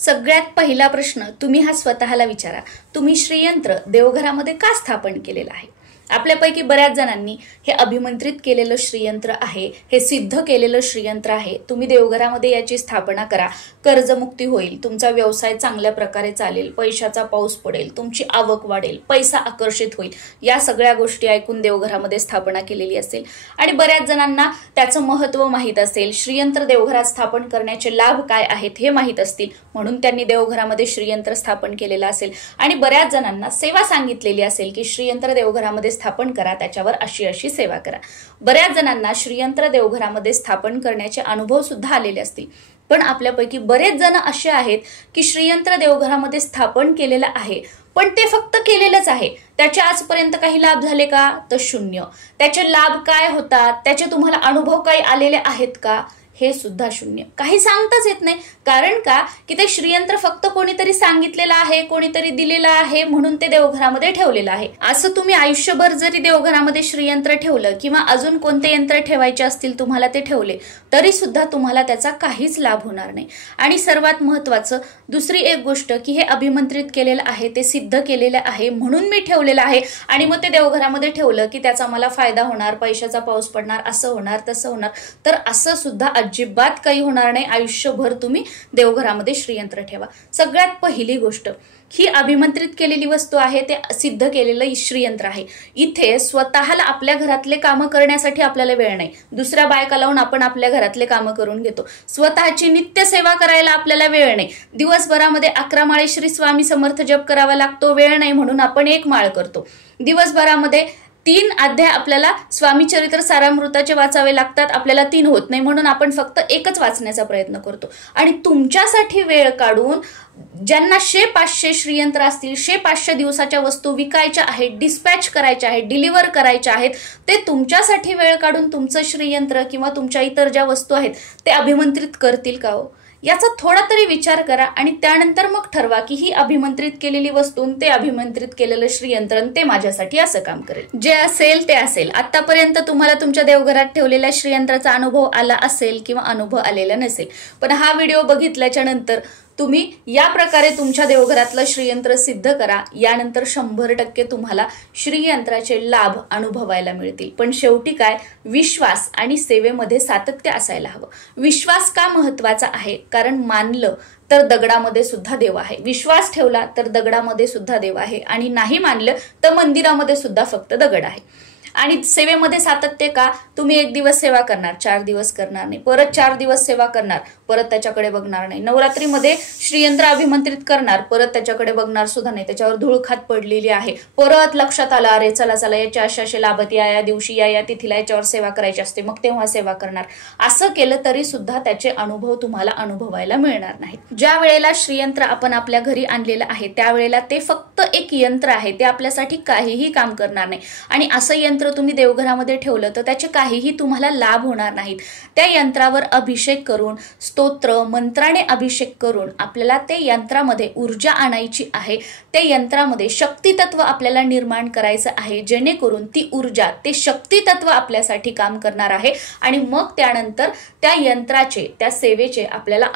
सगळ्यात पहिला प्रश्न तुम्ही हा स्वतःला विचारा, तुम्ही श्रीयंत्र देवघरामध्ये का स्थापन केलेलं आहे? आपल्यापैकी बऱ्याच जणांनी हे अभिमंत्रित केलेलं श्रीयंत्र आहे, हे सिद्ध केलेलं श्रीयंत्र आहे. तुम्ही देवघरामध्ये याची स्थापना करा, कर्जमुक्ती होईल, तुमचा व्यवसाय चांगल्या प्रकारे चालेल, पैशाचा पाऊस पडेल, तुमची आवक वाढेल, पैसा आकर्षित होईल, या सगळ्या गोष्टी ऐकून देवघरामध्ये स्थापना केलेली असेल. आणि बऱ्याच जणांना त्याचं महत्त्व माहीत असेल, श्रीयंत्र देवघरात स्थापन करण्याचे लाभ काय आहेत हे माहीत असतील, म्हणून त्यांनी देवघरामध्ये श्रीयंत्र स्थापन केलेलं असेल. आणि बऱ्याच जणांना सेवा सांगितलेली असेल की श्रीयंत्र देवघरामध्ये स्थापन करा, त्याच्यावर अशी अशी सेवा करा. बऱ्याच जणांना श्रीयंत्र देवघरामध्ये स्थापन करण्याचे अनुभव सुद्धा आलेले असतील. पण आपल्यापैकी बरेच जण असे आहेत की श्रीयंत्र देवघरामध्ये स्थापन केलेलं आहे, पण ते फक्त केलेलंच आहे, त्याचे आजपर्यंत काही लाभ झाले का? तर शून्य. त्याचे लाभ काय होतात, त्याचे तुम्हाला अनुभव काही आलेले आहेत का? हे सुद्धा शून्य. काही सांगताच येत नाही. कारण का की ते श्रीयंत्र फक्त कोणीतरी सांगितलेलं आहे, कोणीतरी दिलेलं आहे, म्हणून ते देवघरामध्ये ठेवलेलं आहे. असं तुम्ही आयुष्यभर जरी देवघरामध्ये श्रीयंत्र ठेवलं किंवा अजून कोणते यंत्र ठेवायचे असतील तुम्हाला ते ठेवले, तरी सुद्धा तुम्हाला त्याचा काहीच लाभ होणार नाही. आणि सर्वात महत्वाचं दुसरी एक गोष्ट की हे अभिमंत्रित केलेलं आहे, ते सिद्ध केलेलं आहे, म्हणून मी ठेवलेलं आहे आणि मग ते देवघरामध्ये ठेवलं की त्याचा मला फायदा होणार, पैशाचा पाऊस पडणार, असं होणार तसं होणार, तर असं सुद्धा अजिबात काही होणार नाही. आयुष्यभर तुम्ही देवघरामध्ये श्रीयंत्र ठेवा. सगळ्यात पहिली गोष्ट, ही अभिमंत्रित केलेली वस्तू आहे, ते सिद्ध केलेलं श्रीयंत्र आहे. इथे स्वतःला आपल्या घरातले कामं करण्यासाठी आपल्याला वेळ नाही. दुसऱ्या बायका लावून आपण आपल्या घरातले कामं करून घेतो. स्वतःची नित्य सेवा करायला आपल्याला वेळ नाही. दिवसभरामध्ये 11 माळे श्री स्वामी समर्थ जप करावा लागतो, वेळ नाही म्हणून आपण 1 माळ करतो. दिवसभरामध्ये 3 अध्याय आपल्याला स्वामी चरित्र सारामृताचे वाचावे लागतात, आपल्याला 3 होत नाही म्हणून आपण फक्त 1च वाचण्याचा प्रयत्न करतो. आणि तुमच्यासाठी वेळ काढून ज्यांना 100-500 श्रीयंत्र असतील, 100-500 दिवसाच्या वस्तू विकायच्या आहेत, डिस्पॅच करायच्या आहेत, डिलिव्हर करायच्या आहेत, ते तुमच्यासाठी वेळ काढून तुमचं श्रीयंत्र किंवा तुमच्या इतर ज्या वस्तू आहेत ते अभिमंत्रित करतील का हो? याचा थोडा तरी विचार करा आणि त्यानंतर मग ठरवा की ही अभिमंत्रित केलेली वस्तू, ते अभिमंत्रित केलेलं श्रीयंत्र ते माझ्यासाठी असं काम करेल. जे असेल ते असेल. आतापर्यंत तुम्हाला तुमच्या देवघरात ठेवलेल्या श्रीयंत्राचा अनुभव आला असेल किंवा अनुभव आलेला नसेल, पण हा व्हिडिओ बघितल्याच्या नंतर तुम्ही या प्रकारे तुमच्या देवघरातलं श्रीयंत्र सिद्ध करा. यानंतर 100% तुम्हाला श्रीयंत्राचे लाभ अनुभवायला मिळतील. पण शेवटी काय, विश्वास आणि सेवेमध्ये सातत्य असायला हवं. विश्वास का महत्वाचा आहे? कारण मानलं तर दगडामध्ये सुद्धा देव आहे, विश्वास ठेवला तर दगडामध्ये सुद्धा देव आहे, आणि नाही मानलं तर मंदिरामध्ये सुद्धा फक्त दगड आहे. आणि सेवेमध्ये सातत्य का? तुम्ही 1 दिवस सेवा करणार, 4 दिवस करणार नाही, परत 4 दिवस सेवा करणार, परत त्याच्याकडे बघणार नाही. नवरात्रीमध्ये श्रीयंत्र अभिमंत्रित करणार, परत त्याच्याकडे बघणार सुद्धा नाही, त्याच्यावर धूळखात पडलेली आहे, परत लक्षात आलं अरे चला चला याचे असे लाभत, या दिवशी या तिथीला याच्यावर सेवा करायची असते, मग तेव्हा सेवा करणार. असं केलं तरी सुद्धा त्याचे अनुभव तुम्हाला अनुभवायला मिळणार नाहीत. ज्या वेळेला श्रीयंत्र आपण आपल्या घरी आणलेलं आहे त्यावेळेला ते फक्त एक यंत्र आहे, ते आपल्यासाठी काहीही काम करणार नाही. आणि असं यंत्र तुम्ही देवघरामध्ये ठेवलं तर त्याचे काहीही तुम्हाला लाभ होणार नाहीत. त्या यंत्रावर अभिषेक करून, स्तोत्र मंत्राने अभिषेक करून आपल्याला ते यंत्रामध्ये ऊर्जा आणायची आहे. त्या यंत्रामध्ये शक्ती तत्व आपल्याला निर्माण करायचं आहे, जेणेकरून ती ऊर्जा, ते शक्ती तत्व आपल्यासाठी काम करणार आहे. आणि मग त्यानंतर त्या यंत्राचे, त्या सेवेचे आपल्याला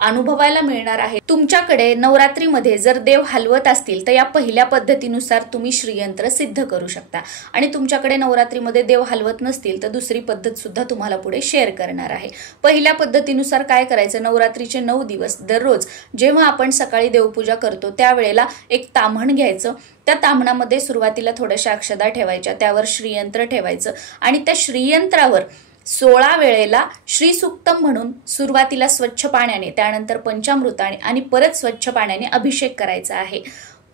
अनुभवायला मिळणार आहे. तुमच्याकडे नवरात्रीमध्ये जर देव हलवत असतील तर या पहिल्या पद्धतीनुसार तुम्ही श्रीयंत्र सिद्ध करू शकता. आणि तुमच्याकडे नवरात्रीमध्ये देव हलवत नसतील तर दुसरी पद्धत सुद्धा तुम्हाला पुढे शेअर करणार आहे. पहिल्या पद्धतीनुसार काय करायचं, नवरात्रीचे 9 दिवस दररोज जेव्हा आपण सकाळी देवपूजा करतो त्यावेळेला एक ताम्हण घ्यायचं. त्या ताम्हणामध्ये सुरुवातीला थोड्याशा अक्षदा ठेवायच्या, त्यावर श्रीयंत्र ठेवायचं आणि त्या श्रीयंत्रावर 16 वेळेला श्रीसुक्तम म्हणून सुरुवातीला स्वच्छ पाण्याने, त्यानंतर पंचामृताने आणि परत स्वच्छ पाण्याने अभिषेक करायचा आहे.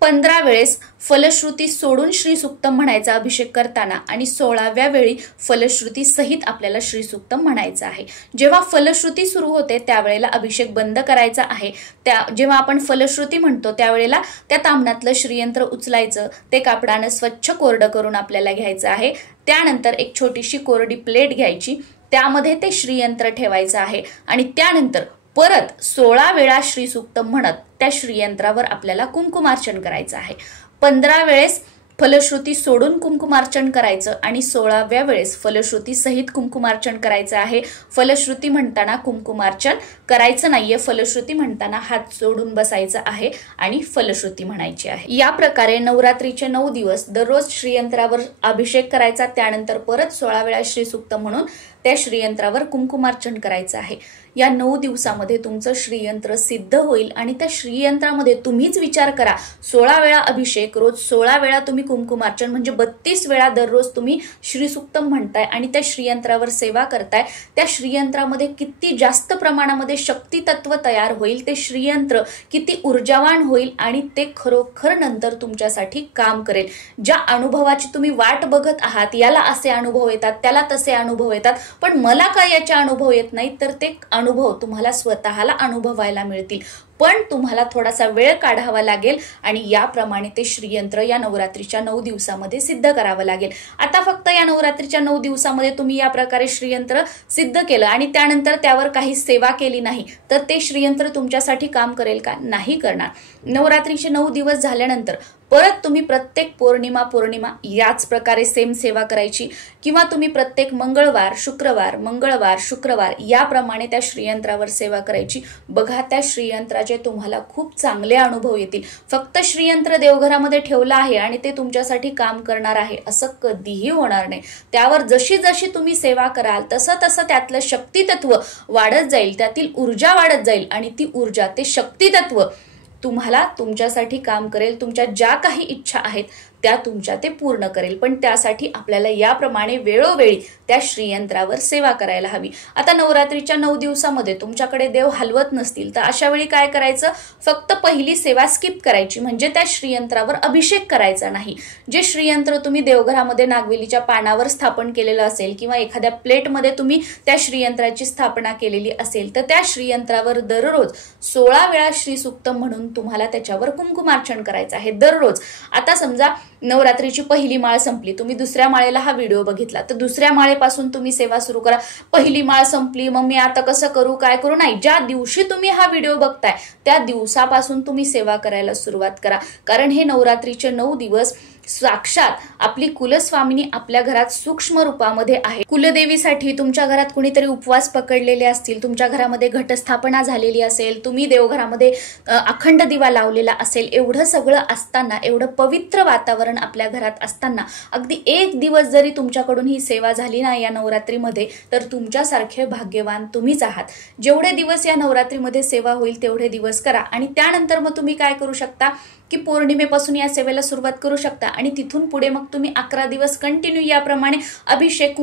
15 वेळेस फलश्रुती सोडून श्रीसुक्तम म्हणायचा अभिषेक करताना, आणि 16व्या वेळी फलश्रुती सहित आपल्याला श्रीसुक्तम म्हणायचं आहे. जेव्हा फलश्रुती सुरू होते त्यावेळेला अभिषेक बंद करायचा आहे. जेव्हा आपण फलश्रुती म्हणतो त्यावेळेला त्या ताम्हणातलं श्रीयंत्र उचलायचं, ते कापडानं स्वच्छ कोरडं करून आपल्याला घ्यायचं आहे. त्यानंतर एक छोटीशी कोरडी प्लेट घ्यायची, त्यामध्ये ते श्रीयंत्र ठेवायचं आहे आणि त्यानंतर परत 16 वेळा श्रीसुक्तम म्हणत त्या श्रीयंत्रावर आपल्याला कुंकुमार्चन करायचं आहे. 15 वेळेस फलश्रुती सोडून कुंकुमार्चन करायचं आणि 16व्या वेळेस फलश्रुती सहित कुंकुमार्चन करायचं आहे। फलश्रुती म्हणताना कुंकुमार्चन करायचं नाहीये, फलश्रुती म्हणताना हात जोडून बसायचं आहे आणि फलश्रुती म्हणायची आहे। या प्रकारे नवरात्रीचे 9 दिवस दररोज श्रीयंत्रावर अभिषेक करायचा, त्यानंतर परत 16 वेळा श्रीसूक्त म्हणून त्या श्रीयंत्रावर कुंकुमार्चन करायचं आहे। या 9 दिवसामध्ये तुमचं श्रीयंत्र सिद्ध होईल आणि त्या श्रीयंत्रामध्ये तुम्हीच विचार करा, 16 वेळा अभिषेक, रोज 16 वेळा तुम्ही कुंकुमार्चन म्हणजे 32 वेळा दररोज तुम्ही श्रीसूक्त म्हणताय आणि त्या श्रीयंत्रावर सेवा करताय। त्या श्रीयंत्रामध्ये किती जास्त प्रमाणामध्ये शक्ती तत्व तयार होईल, ते श्रीयंत्र किती ऊर्जावान होईल आणि ते खरोखर नंतर तुमच्यासाठी काम करेल। ज्या अनुभवाची तुम्ही वाट बघत आहात, याला असे अनुभव येतात, त्याला तसे अनुभव येतात, पण मला काय याचे अनुभव येत नाही, तर ते अनुभव तुम्हाला स्वतःला अनुभवायला मिळतील। पण तुम्हाला थोडासा वेळ काढावा लागेल आणि याप्रमाणे ते श्रीयंत्र या नवरात्रीच्या 9 दिवसामध्ये सिद्ध करावं लागेल। आता फक्त या नवरात्रीच्या 9 दिवसामध्ये तुम्ही या प्रकारे श्रीयंत्र सिद्ध केलं आणि त्यानंतर त्यावर काही सेवा केली नाही, तर ते श्रीयंत्र तुमच्यासाठी काम करेल का? नाही करणार। नवरात्रीचे 9 दिवस झाल्यानंतर परत तुम्ही प्रत्येक पौर्णिमा याच प्रकारे सेम सेवा करायची, किंवा तुम्ही प्रत्येक मंगळवार शुक्रवार याप्रमाणे त्या श्रीयंत्रावर सेवा करायची। बघा, त्या श्रीयंत्राचे तुम्हाला खूप चांगले अनुभव येतील। फक्त श्रीयंत्र देवघरामध्ये ठेवलं आहे आणि ते तुमच्यासाठी काम करणार आहे असं कधीही होणार नाही। त्यावर जशी जशी तुम्ही सेवा कराल तसं तसं त्यातलं शक्ती तत्व वाढत जाईल, त्यातील ऊर्जा वाढत जाईल आणि ती ऊर्जा, ते शक्ती तत्व तुम्हाला तुमच्यासाठी काम करेल। तुमच्या ज्या काही इच्छा आहेत त्या तुमच्या ते पूर्ण करेल, पण त्यासाठी आपल्याला याप्रमाणे वेळोवेळी त्या श्रीयंत्रावर सेवा करायला हवी। आता नवरात्रीच्या 9 दिवसामध्ये तुमच्याकडे देव हलवत नसतील तर अशा वेळी काय करायचं, फक्त पहिली सेवा स्किप करायची, म्हणजे त्या श्रीयंत्रावर अभिषेक करायचा नाही। जे श्रीयंत्र तुम्ही देवघरामध्ये नागवेलीच्या पानावर स्थापन केलेलं असेल किंवा एखाद्या प्लेटमध्ये तुम्ही त्या श्रीयंत्राची स्थापना केलेली असेल, तर त्या श्रीयंत्रावर दररोज 16 वेळा श्रीसूक्त म्हणून तुम्हाला त्याच्यावर कुंकुमार्चन करायचं आहे दररोज। आता समजा नवरात्रीची पहिली माळ संपली, तुम्ही दुसऱ्या माळेला हा व्हिडिओ बघितला, तर दुसऱ्या माळेपासून तुम्ही सेवा सुरू करा। पहिली माळ संपली, मग मी आता कसं करू, काय करू, नाही, ज्या दिवशी तुम्ही हा व्हिडिओ बघताय त्या दिवसापासून तुम्ही सेवा करायला सुरुवात करा, कारण हे नवरात्रीचे 9 दिवस साक्षात आपली कुलस्वामिनी आपल्या घरात सूक्ष्म रूपामध्ये आहे। कुलदेवीसाठी तुमच्या घरात कुणीतरी उपवास पकडलेले असतील, तुमच्या घरामध्ये घटस्थापना झालेली असेल, तुम्ही देवघरामध्ये अखंड दिवा लावलेला असेल, एवढं सगळं असताना, एवढं पवित्र वातावरण आपल्या घरात असताना अगदी एक दिवस जरी तुमच्याकडून ही सेवा झाली ना या नवरात्रीमध्ये, तर तुमच्यासारखे भाग्यवान तुम्हीच आहात। जेवढे दिवस या नवरात्रीमध्ये सेवा होईल तेवढे दिवस करा आणि त्यानंतर मग तुम्ही काय करू शकता की पौर्णिमेपासून या सेवेला सुरुवात करू शकता आणि तिथून पुढे मग तुम्ही 11 दिवस कंटिन्यू याप्रमाणे अभिषेक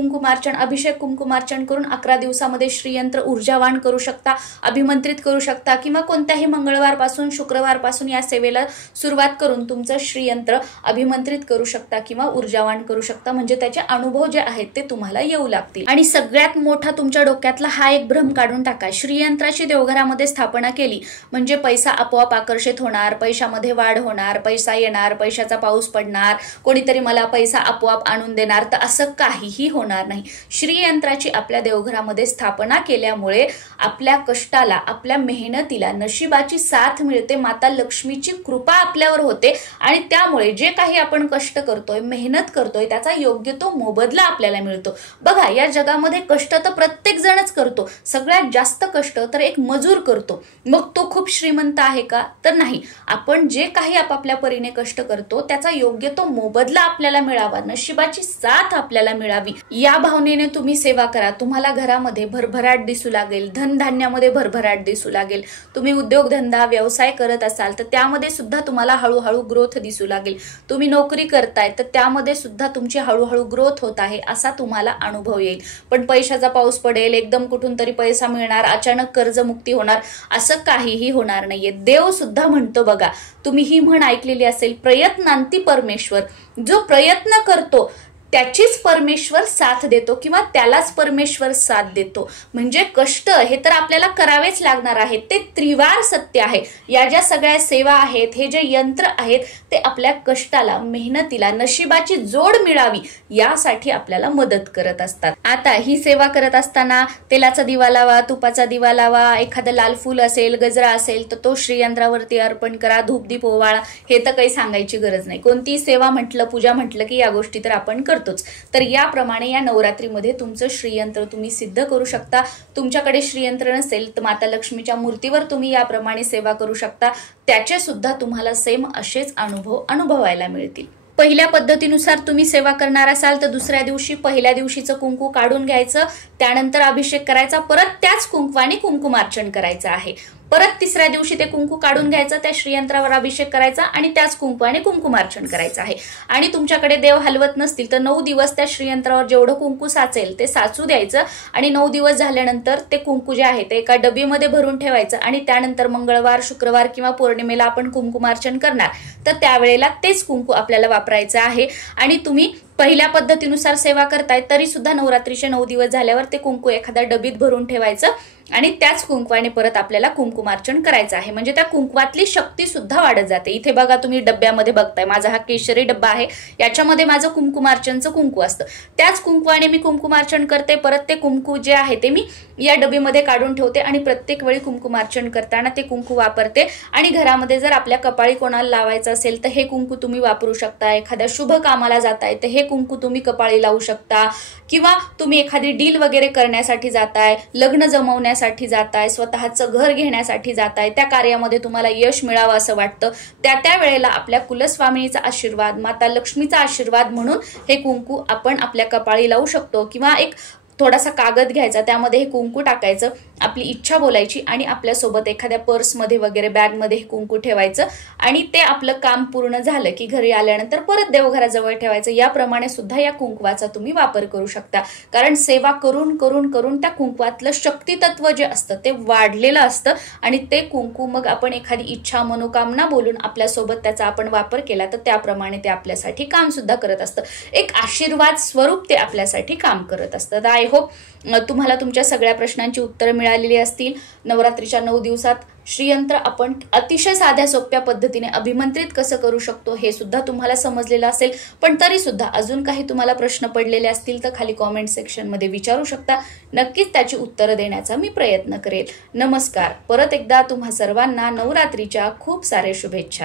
कुंकुमार्चन करून 11 दिवसामध्ये श्रीयंत्र ऊर्जावान करू शकता, अभिमंत्रित करू शकता, किंवा कोणत्याही मंगळवारपासून शुक्रवारपासून या सेवेला सुरुवात करून तुमचं श्रीयंत्र अभिमंत्रित करू शकता किंवा ऊर्जावान करू शकता, म्हणजे त्याचे अनुभव जे आहेत ते तुम्हाला येऊ लागतील। आणि सगळ्यात मोठा तुमच्या डोक्यातला हा एक भ्रम काढून टाका, श्रीयंत्राची देवघरामध्ये स्थापना केली म्हणजे पैसा आपोआप आकर्षित होणार, पैशामध्ये वाढ होणार, पैसा येणार, पैशाचा पाऊस पडणार, कोणीतरी मला पैसा आपोआप आणून देणार, तर असं काहीही होणार नाही। श्रीयंत्राची आपल्या देवघरामध्ये स्थापना केल्यामुळे आपल्या कष्टाला, आपल्या मेहनतीला नशिबाची साथ मिळते, माता लक्ष्मीची कृपा आपल्यावर होते आणि त्यामुळे जे काही आपण कष्ट करतोय, मेहनत करतोय, त्याचा योग्य तो मोबदला आपल्याला मिळतो। बघा, या जगामध्ये कष्ट तर प्रत्येक जणच करतो, सगळ्यात जास्त कष्ट तर एक मजूर करतो, मग तो खूप श्रीमंत आहे का? तर नाही। आपण जे काही आपापल्या परीने कष्ट करतो त्याचा योग्य तो मोबदला आपल्याला मिळावा, नशिबाची साथ आपल्याला मिळावी, या भावनेने तुम्ही सेवा करा। तुम्हाला घरामध्ये भरभराट दिसू लागेल, धनधान्यामध्ये भरभराट दिसू लागेल। तुम्ही उद्योगधंदा व्यवसाय करत असाल तर त्यामध्ये सुद्धा तुम्हाला हळूहळू ग्रोथ दिसू लागेल। तुम्ही नोकरी करताय तर त्यामध्ये सुद्धा तुमची हळूहळू ग्रोथ होत आहे असा तुम्हाला अनुभव येईल। पण पैशाचा पाऊस पडेल, एकदम कुठून तरी पैसा मिळणार, अचानक कर्जमुक्ती होणार, असं काहीही होणार नाहीये। देव सुद्धा म्हणतो बघा, तुम्ही ही म्हण ऐकलेली असेल, प्रयत्नांती परमेश्वर। जो प्रयत्न करतो त्याचीच परमेश्वर साथ देतो किंवा त्यालाच परमेश्वर साथ देतो. म्हणजे कष्ट हे तर आपल्याला करावेच लागणार आहेत, ते त्रिवार सत्य आहे. या ज्या सगळ्या सेवा आहेत, हे जे यंत्र आहेत, ते आपल्या कष्टाला, मेहनतीला, नशिबाची जोड मिळावी यासाठी आपल्याला मदत करत असतात. आता ही सेवा करत असताना तेलाचा दिवा लावा, तुपाचा दिवा लावा, एखादं लाल फूल असेल, गजरा असेल तर तो श्रीयंत्रावरती अर्पण करा, धूपदीप ओवाळा, हे तर काही सांगायची गरज नाही. कोणती सेवा म्हटलं, पूजा म्हटलं की या गोष्टी तर आपण करतोच. तर याप्रमाणे या नवरात्रीमध्ये तुमचं श्रीयंत्र तुम्ही सिद्ध करू शकता. तुमच्याकडे श्रीयंत्र नसेल तर माता लक्ष्मीच्या मूर्तीवर तुम्ही याप्रमाणे सेवा करू शकता. त्याचे सुद्धा तुम्हाला सेम असेच अनुभवायला मिळतील. पहिल्या पद्धतीनुसार तुम्ही सेवा करणार असाल तर दुसऱ्या दिवशी पहिल्या दिवशीचं कुंकू काढून घ्यायचं, त्यानंतर अभिषेक करायचा, परत त्याच कुंकवाने कुंकुमार्चन करायचं आहे. परत तिसऱ्या दिवशी ते कुंकू काढून घ्यायचं, त्या श्रीयंत्रावर अभिषेक करायचा आणि त्याच कुंकवाने कुंकुमार्चन करायचं आहे. आणि तुमच्याकडे देव हलवत नसतील तर 9 दिवस त्या श्रीयंत्रावर जेवढं कुंकू साचेल ते साचू द्यायचं आणि 9 दिवस झाल्यानंतर ते कुंकू जे आहे ते एका डबीमध्ये भरून ठेवायचं आणि त्यानंतर मंगळवार, शुक्रवार किंवा पौर्णिमेला आपण कुंकुमार्चन करणार तर त्यावेळेला तेच कुंकू आपल्याला वापरायचं आहे. आणि तुम्ही पहिल्या पद्धतीनुसार सेवा करताय तरी सुद्धा नवरात्रीचे 9 दिवस झाल्यावर ते कुंकू एखाद्या डबीत भरून ठेवायचं आणि त्याच कुंकवाने परत आपल्याला कुंकुमार्चन करायचं आहे. म्हणजे त्या कुंकवातली शक्ती सुद्धा वाढत जाते. इथे बघा तुम्ही डब्यामध्ये बघताय, माझा हा केशरी डब्बा आहे, याच्यामध्ये माझं कुंकुमार्चनचं कुंकू असतं. त्याच कुंकवाने मी कुंकुमार्चन करते, परत ते कुंकू जे आहे ते मी या डबीमध्ये काढून ठेवते आणि प्रत्येक वेळी कुंकुमार्चन करताना ते कुंकू वापरते. आणि घरामध्ये जर आपल्या कपाळी कोणाला लावायचं असेल तर हे कुंकू तुम्ही वापरू शकता. एखाद्या शुभ कामाला जाताय तर हे कुंकू तुम्ही कपाळी लावू शकता, किंवा तुम्ही एखादी डील वगैरे करण्यासाठी जाताय, लग्न जमवण्यासाठी जाताय, स्वतःचं घर घेण्यासाठी जाताय, त्या कार्यामध्ये तुम्हाला यश मिळावं असं वाटतं, त्या वेळेला आपल्या कुलस्वामिनीचा आशीर्वाद, माता लक्ष्मीचा आशीर्वाद म्हणून हे कुंकू आपण आपल्या कपाळी लावू शकतो. किंवा एक थोडासा कागद घ्यायचा, त्यामध्ये हे कुंकू टाकायचं, आपली इच्छा बोलायची आणि आपल्यासोबत एखाद्या पर्समध्ये वगैरे बॅगमध्ये हे कुंकू ठेवायचं आणि ते आपलं काम पूर्ण झालं की घरी आल्यानंतर परत देवघराजवळ ठेवायचं. याप्रमाणे सुद्धा या कुंकवाचा तुम्ही वापर करू शकता. कारण सेवा करून करून करून त्या कुंकवातलं शक्तितत्व जे असतं ते वाढलेलं असतं आणि ते कुंकू मग आपण एखादी इच्छा, मनोकामना बोलून आपल्यासोबत त्याचा आपण वापर केला तर त्याप्रमाणे ते आपल्यासाठी काम सुद्धा करत असतं. एक आशीर्वाद स्वरूप ते आपल्यासाठी काम करत असतं. आय होप तुम्हाला तुमच्या सगळ्या प्रश्नांची उत्तरं मिळालेली असतील. नवरात्रीच्या 9 दिवसात श्रीयंत्र आपण अतिशय साध्या सोप्या पद्धतीने अभिमंत्रित कसं करू शकतो हे सुद्धा तुम्हाला समजलेलं असेल. पण तरी सुद्धा अजून काही तुम्हाला प्रश्न पडलेले असतील तर खाली कॉमेंट सेक्शनमध्ये विचारू शकता. नक्कीच त्याची उत्तरं देण्याचा मी प्रयत्न करेल. नमस्कार. परत एकदा तुम्हा सर्वांना नवरात्रीच्या खूप सारे शुभेच्छा.